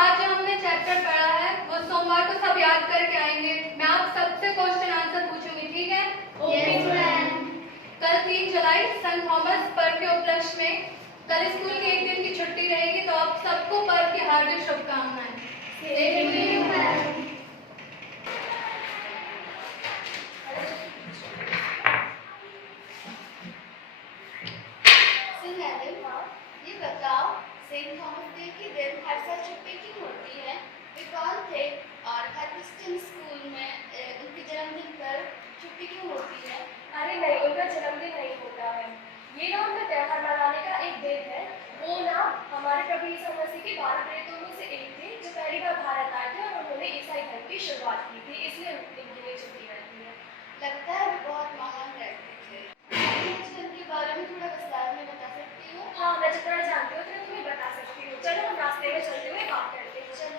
आज जो हमने चैप्टर पढ़ा है वो सोमवार को सब याद करके आएंगे। मैं आप सबसे क्वेश्चन आंसर पूछूंगी, ठीक है? Yes, ma'am. कल 3 जुलाई संत थॉमस पर्व के उपलक्ष्य में कल स्कूल की एक दिन की छुट्टी रहेगी, तो आप सबको पर्व की हार्दिक शुभकामनाएं। Same to you, ma'am. सुनहरे माँ, ये बताओ सेंट थॉमस डे के दिन हर साल छुट्टी क्यों होती है? वे कौन थे और हर क्रिश्चियन स्कूल में उनके जन्मदिन पर छुट्टी क्यों होती है? अरे नहीं, उनका जन्मदिन नहीं होता है। ये ना उनका त्योहार मनाने का एक दिन है। वो ना हमारे प्रभु यीशु मसीह के 12 प्रेरितों में से एक थे, जो पहली बार भारत आए थे और उन्होंने ईसाई धर्म की शुरुआत की थी, इसलिए उनके लिए छुट्टी रहती है। लगता है वे बहुत महान व्यक्ति थे। मुझे उनके बारे में थोड़ा विस्तार में बता सकती हो? हाँ, मैं जितना जानती हूँ उतना तुम्हें बता सकती हूँ। चलो हम रास्ते में चलते हुए बात करते हैं। चलो।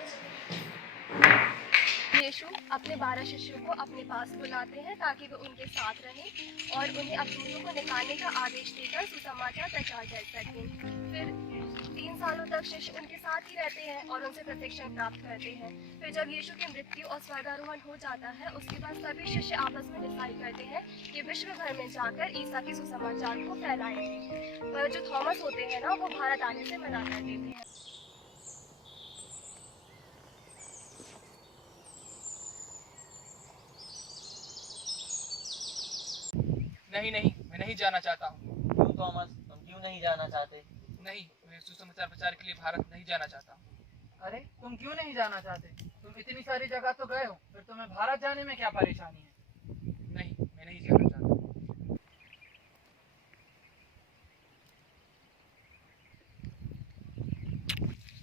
यीशु अपने 12 शिष्यों को अपने पास बुलाते हैं ताकि वो उनके साथ रहें और उन्हें अपनों को निकालने का आदेश देकर सुसमाचार प्रचार कर सकें। फिर 3 सालों तक शिष्य उनके साथ ही रहते हैं और उनसे प्रशिक्षण प्राप्त करते हैं। फिर जब यीशु की मृत्यु और स्वर्गारोहण हो जाता है, उसके बाद सभी शिष्य आपस में डिसाइड करते हैं कि विश्व भर में जाकर ईसा के सुसमाचार को फैलाएंगे। पर जो थॉमस होते हैं ना, वो भारत आने से मना कर देते हैं। नहीं नहीं, मैं नहीं जाना चाहता हूँ। क्यों थॉमस, तुम क्यों नहीं जाना चाहते? नहीं, मैं सुसमाचार प्रचार के लिए भारत नहीं जाना चाहता हूँ। अरे तुम क्यों नहीं जाना चाहते? तुम इतनी सारी जगह तो गए हो, फिर तुम्हें भारत जाने में क्या परेशानी है? नहीं, मैं नहीं जाना चाहता।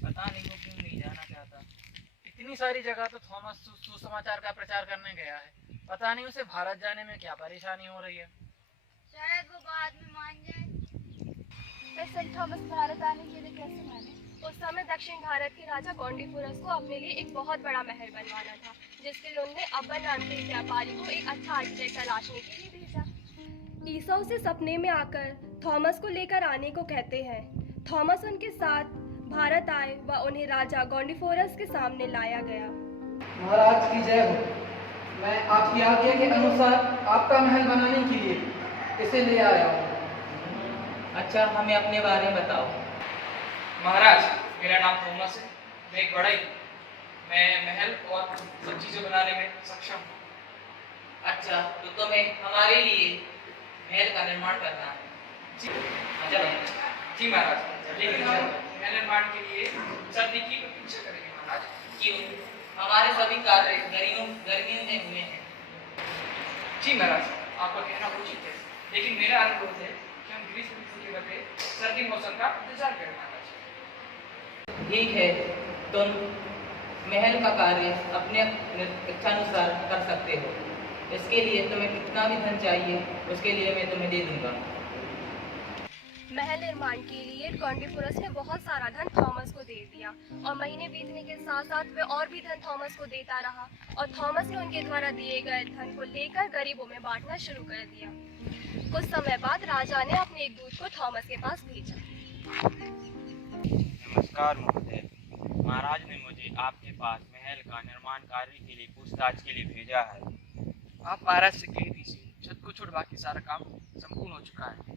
पता नहीं वो क्यों नहीं जाना चाहता। इतनी सारी जगह तो थॉमस सुसमाचार का प्रचार करने गया है, पता नहीं उसे भारत जाने में क्या परेशानी हो रही है। शायद वो बाद में मान जाए। फिर सेंट थॉमस भारत आने के लिए कैसे माने? उस समय दक्षिण भारत के राजा गॉन्डीफोरस को अपने लिए एक बहुत बड़ा महल बनवाना था, जिसके लिए उन्होंने अब्बन नाम के एक व्यापारी को एक अच्छा आर्किटेक्ट तलाशने के लिए भेजा। ईसा उसे सपने में आकर थॉमस को लेकर आने को कहते हैं। थॉमस उनके साथ भारत आए व उन्हें राजा गॉन्डीफोरस के सामने लाया गया। महाराज की जय हो। मैं आपकी आज्ञा के अनुसार आपका महल बनाने के लिए इसे ले आया हूँ। अच्छा, हमें अपने बारे में बताओ। महाराज, मेरा नाम थॉमस है। मैं एक बढ़ई हूँ। मैं महल और सब चीज़ें बनाने में सक्षम हूँ। अच्छा, तो तुम्हें हमारे लिए महल का निर्माण करना है। जी चलो। जी महाराज, लेकिन हम महल निर्माण के लिए सर्दी की प्रतीक्षा करेंगे महाराज। क्यों? हमारे सभी कार्य गर्मियों में हुए हैं। जी महाराज, आपका कहना उचित है, लेकिन मेरा अनुरोध है कि हम ग्रीष्म ऋतु के बदले सर्दी मौसम का इंतजार करें महाराज। ठीक है, तुम महल का कार्य अपने इच्छानुसार कर सकते हो। इसके लिए तुम्हें कितना भी धन चाहिए, उसके लिए मैं तुम्हें दे दूंगा। महल निर्माण के लिए गॉन्डीफोरस ने बहुत सारा धन थॉमस को दे दिया और महीने बीतने के साथ साथ वे और भी धन थॉमस को देता रहा और थॉमस ने उनके द्वारा दिए गए धन को लेकर गरीबों में बांटना शुरू कर दिया। कुछ समय बाद राजा ने अपने एक दूत को थॉमस के पास भेजा। नमस्कार महोदय, महाराज ने मुझे आपके पास महल का निर्माण कार्य के लिए पूछताछ के लिए भेजा है। आप महाराज से कह दीजिए, छत को छोड़ बाकी सारा काम संपूर्ण हो चुका है।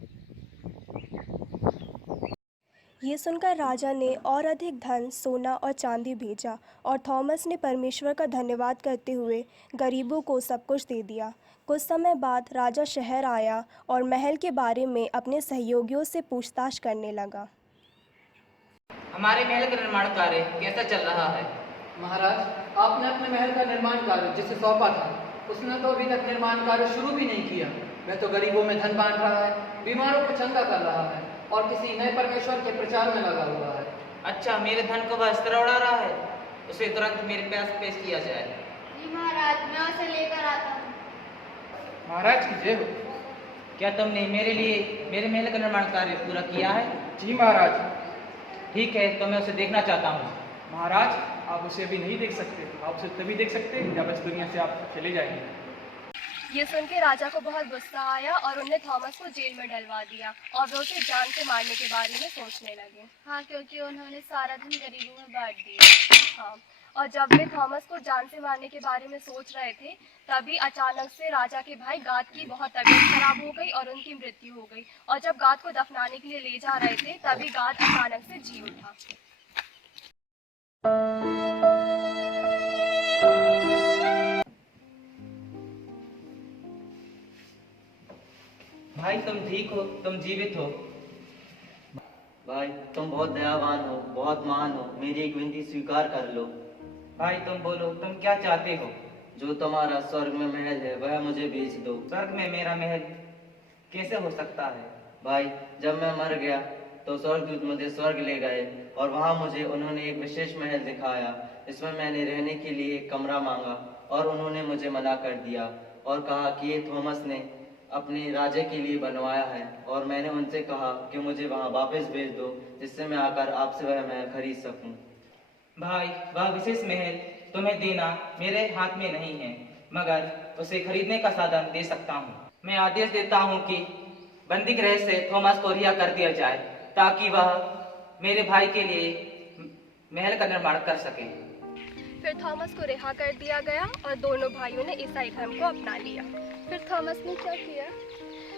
ये सुनकर राजा ने और अधिक धन, सोना और चांदी भेजा और थॉमस ने परमेश्वर का धन्यवाद करते हुए गरीबों को सब कुछ दे दिया। कुछ समय बाद राजा शहर आया और महल के बारे में अपने सहयोगियों से पूछताछ करने लगा। हमारे महल का निर्माण कार्य कैसा चल रहा है? महाराज, आपने अपने महल का निर्माण कार्य जिसे सौंपा था, उसने तो अभी तक निर्माण कार्य शुरू भी नहीं किया। वह तो गरीबों में धन बांट रहा है, बीमारों को चंगा कर रहा है और किसी नए परमेश्वर के प्रचार में लगा हुआ है। अच्छा, मेरे धन को वह इस तरह उड़ा रहा है, उसे तुरंत मेरे पास पेश किया जाए। जी महाराज, मैं उसे लेकर आता हूँ। महाराज की जय हो। क्या तुमने मेरे लिए मेरे महल का निर्माण कार्य पूरा किया है? जी महाराज। ठीक है, तो मैं उसे देखना चाहता हूँ। महाराज, आप उसे अभी नहीं देख सकते। आप उसे तभी देख सकते हैं जब इस दुनिया से आप चले जाएंगे। ये सुन के राजा को बहुत गुस्सा आया और उन्हें थॉमस को जेल में डलवा दिया और वे उसे जान से मारने के बारे में सोचने लगे। हाँ, क्योंकि उन्होंने सारा धन गरीबों में बांट दिया। हाँ, और जब वे थॉमस को जान से मारने के बारे में सोच रहे थे, तभी अचानक से राजा के भाई गाद की बहुत तबीयत खराब हो गई और उनकी मृत्यु हो गई। और जब गाद को दफनाने के लिए ले जा रहे थे, तभी गाद अचानक से जी उठा। भाई तुम ठीक हो, तुम जीवित हो। भाई तुम बहुत दयावान हो, बहुत महान हो, मेरी एक विनती स्वीकार कर लो। भाई तुम बोलो, तुम क्या चाहते हो? जो तुम्हारा स्वर्ग में महल है वह मुझे बेच दो। स्वर्ग में मेरा महल कैसे हो सकता है? भाई जब मैं मर गया तो स्वर्गदूत मुझे स्वर्ग ले गए और वहाँ मुझे उन्होंने एक विशेष महल दिखाया। इसमें मैंने रहने के लिए एक कमरा मांगा और उन्होंने मुझे मना कर दिया और कहा कि ये थॉमस ने अपने राजे के लिए बनवाया है। और मैंने उनसे कहा कि मुझे वहाँ वापस भेज दो, जिससे मैं आकर आपसे वह महल खरीद सकूं। भाई वह विशेष महल तुम्हें देना मेरे हाथ में नहीं है, मगर उसे खरीदने का साधन दे सकता हूँ। मैं आदेश देता हूँ कि बंदी गृह से थॉमस को रिहा कर दिया जाए, ताकि वह मेरे भाई के लिए महल का निर्माण कर सके। फिर थॉमस को रिहा कर दिया गया और दोनों भाइयों ने ईसाई धर्म को अपना लिया। फिर थॉमस ने क्या किया?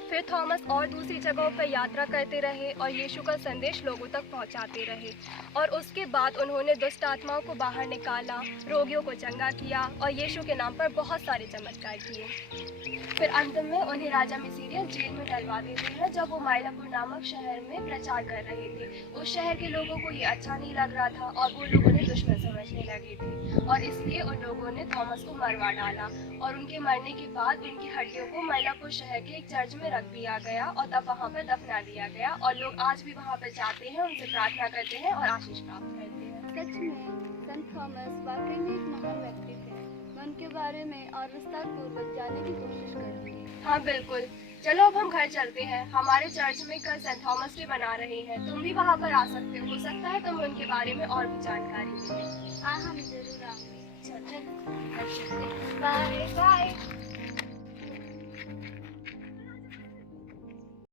फिर थॉमस और दूसरी जगहों पर यात्रा करते रहे और यीशु का संदेश लोगों तक पहुंचाते रहे। और उसके बाद उन्होंने दुष्ट आत्माओं को बाहर निकाला, रोगियों को चंगा किया और यीशु के नाम पर बहुत सारे चमत्कार किए। फिर अंत में उन्हें राजा मिसीरियस जेल में डलवा देते हैं, जब वो माइलापुर नामक शहर में प्रचार कर रहे थे। उस शहर के लोगों को ये अच्छा नहीं लग रहा था और वो लोग उन्हें दुश्मन समझने लगे थे, और इसलिए उन लोगों ने थॉमस को मरवा डाला। और उनके मरने के बाद उनकी हड्डियों को माइलापुर शहर के एक चर्च में रख दिया गया और तब वहाँ पर दफना दिया गया। और लोग आज भी वहाँ पर जाते हैं, उनसे प्रार्थना करते हैं और आशीष प्राप्त करते हैं। सच में संत थॉमस वाकई में एक महान व्यक्ति थे। मैं उनके बारे में और विस्तार पूर्वक जानने की कोशिश करूंगी। हाँ बिल्कुल, चलो अब हम घर चलते हैं। हमारे चर्च में कल सेंट थॉमस डे मना रहे हैं, तुम भी वहाँ पर आ सकते हो सकता है तुम्हें उनके बारे में और भी जानकारी मिले। हाँ हम जरूर आएंगे। चलो बाय बाय।